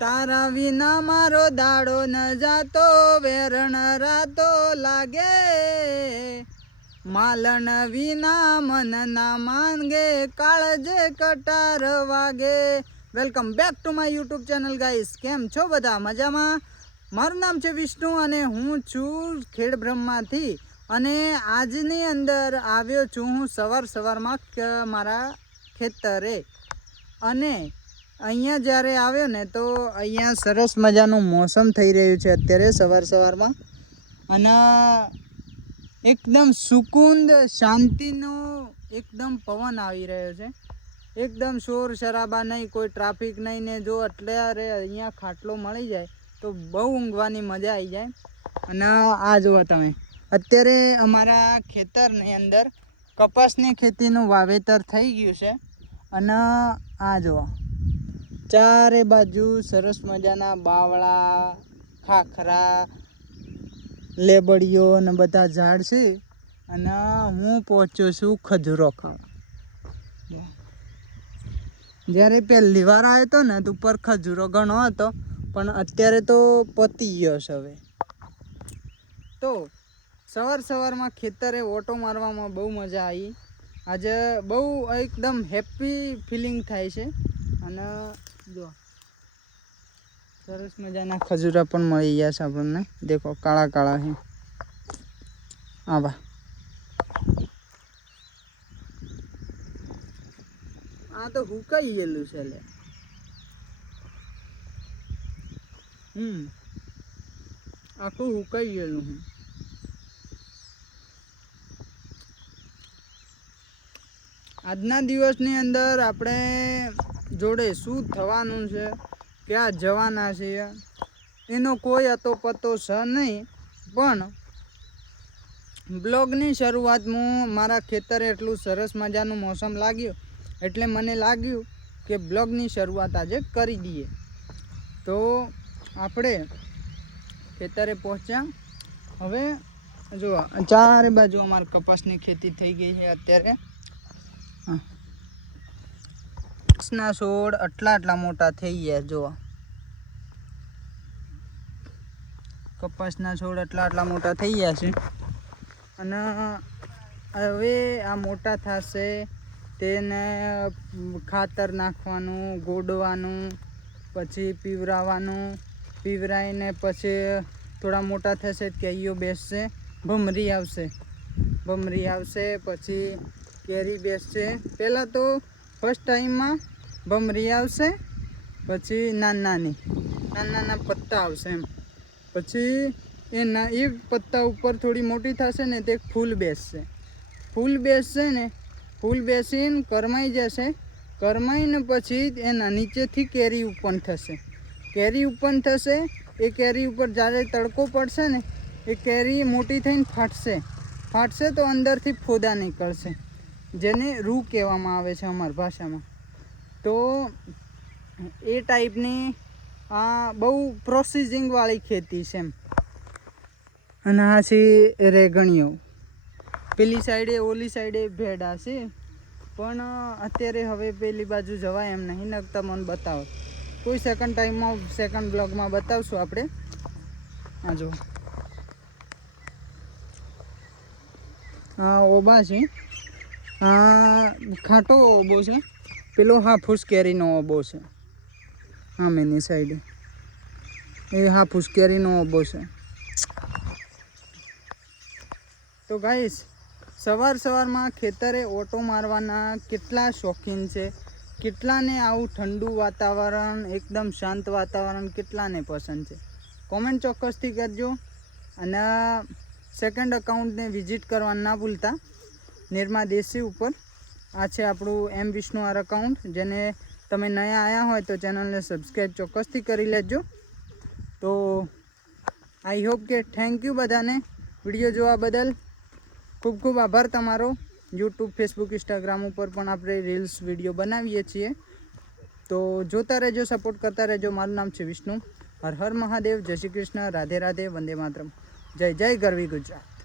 તારા વિના મારો દાડો ન જાતો, વેરણ રાતો લાગે, માલણ વિના મન ના માંગે, કાળજે કટાર વાગે. Welcome back to my YouTube channel guys. કેમ છો બધા? મજામાં? મારું નામ છે વિષ્ણુ અને હું છું ખેડબ્રહ્માથી. અને આજની અંદર આવ્યો છું હું સવારમાં મારા ખેતરે. અને અહીંયા જ્યારે આવ્યો ને તો અહીંયા સરસ મજાનું મોસમ થઈ રહ્યું છે અત્યારે સવારમાં. અને એકદમ સુકૂન શાંતિનો એકદમ પવન આવી રહ્યો છે. એકદમ શોર શરાબા નહીં, કોઈ ટ્રાફિક નહીં ને. જો અત્યારે અહીંયા ખાટલો મળી જાય તો બહુ ઊંઘવાની મજા આવી જાય. અને આ જુઓ તમે, અત્યારે અમારા ખેતરની અંદર કપાસની ખેતીનું વાવેતર થઈ ગયું છે. અને આ જુઓ, ચારે બાજુ સરસ મજાના બાવળા, ખાખરા, લેબડીઓ ને બધા ઝાડ છે. અને હું પહોંચ્યો છું ખજૂરો ખાવા. જ્યારે પહેલી વાર આવ્યો હતો ને તો ઉપર ખજૂરો ઘણો હતો, પણ અત્યારે તો પતી ગયો છે હવે. તો સવારમાં ખેતરે ઓટો મારવામાં બહુ મજા આવી. આજે બહુ એકદમ હેપી ફિલિંગ થાય છે. અને જો સરસ મજાના ખજૂરા પણ મળી ગયા છે આપણને. દેખો, કાળા કાળા છે. આવા આ તો હુકાઈ ગયેલું છે લે. આખું હુકાઈ ગયેલું છે. આજના દિવસની અંદર આપણે જોડે શું થવાનું છે, ક્યાં જવાના છીએ, એનો કોઈ અતો પતો છે નહીં. પણ બ્લોગની શરૂઆત હું મારા ખેતરે એટલું સરસ મજાનું મોસમ લાગ્યું એટલે મને લાગ્યું કે બ્લોગની શરૂઆત આજે કરી દઈએ. તો આપણે ખેતરે પહોંચ્યા. હવે જો ચારે બાજુ અમારે કપાસની ખેતી થઈ ગઈ છે અત્યારે. કપાસના છોડ આટલા મોટા થઈ ગયા. જો કપાસના છોડ આટલા મોટા થઈ ગયા છે. અને હવે આ મોટા થશે, તેને ખાતર નાખવાનું, ગોડવાનું, પછી પીવરાવાનું. પીવરાઈને પછી થોડા મોટા થશે, કેરીઓ બેસશે, ભમરી આવશે, પછી કેરી બેસશે. પહેલાં તો ફર્સ્ટ ટાઈમમાં ભમરી આવશે, પછી નાના પત્તા આવશે એમ. પછી એના એક પત્તા ઉપર થોડી મોટી થશે ને તે ફૂલ બેસશે ને ફૂલ બેસીને કરમાઈ જશે. કરમાઈને પછી એના નીચેથી કેરી ઉત્પન્ન થશે. એ કેરી ઉપર જ્યારે તડકો પડશે ને એ કેરી મોટી થઈને ફાટશે તો અંદરથી ફોદા નીકળશે, જેને રૂ કહેવામાં આવે છે અમારી ભાષામાં. તો એ ટાઈપની આ બહુ પ્રોસેસિંગવાળી ખેતી છે એમ. અને આ છે રેગણીઓ. પેલી સાઈડે ઓલી સાઈડે ભેડા છે, પણ અત્યારે હવે પેલી બાજુ જવાય એમ નહીં. નકતા મને બતાવો, કોઈ સેકન્ડ બ્લોગમાં બતાવશું આપણે. આ જો આ ઓબા છે, આ ખાટો ઓબો છે, પેલો હાફૂસ કેરીનો ઓબો છે. હા, મેની સાઈડે એ હાફૂસ કેરીનો ઓબો છે. તો ગાઈસ, સવારમાં ખેતરે ઓટો મારવાના કેટલા શોખીન છે, કેટલાને આવું ઠંડુ વાતાવરણ, એકદમ શાંત વાતાવરણ કેટલાને પસંદ છે, કોમેન્ટ ચોક્કસથી કરજો. અને સેકન્ડ અકાઉન્ટને વિઝિટ કરવા ના ભૂલતા, નિર્મા દેશી ઉપર. આ છે આપણું એમ વિષ્ણુ આર અકાઉન્ટ. જેને તમે નયા આવ્યા હોય તો ચેનલને સબસ્ક્રાઈબ ચોક્કસથી કરી લેજો. તો આઈ હોપ કે થેન્ક યુ બધાને વિડીયો જોવા બદલ. ખૂબ આભાર તમારો. યુટ્યુબ, ફેસબુક, ઇન્સ્ટાગ્રામ ઉપર પણ આપણે રીલ્સ વિડીયો બનાવીએ છીએ. તો જોતા રહેજો, સપોર્ટ કરતા રહેજો. મારું નામ છે વિષ્ણુ. હર હર મહાદેવ. જય શ્રી કૃષ્ણ. રાધે રાધે. વંદે માતરમ. જય ગરવી ગુજરાત.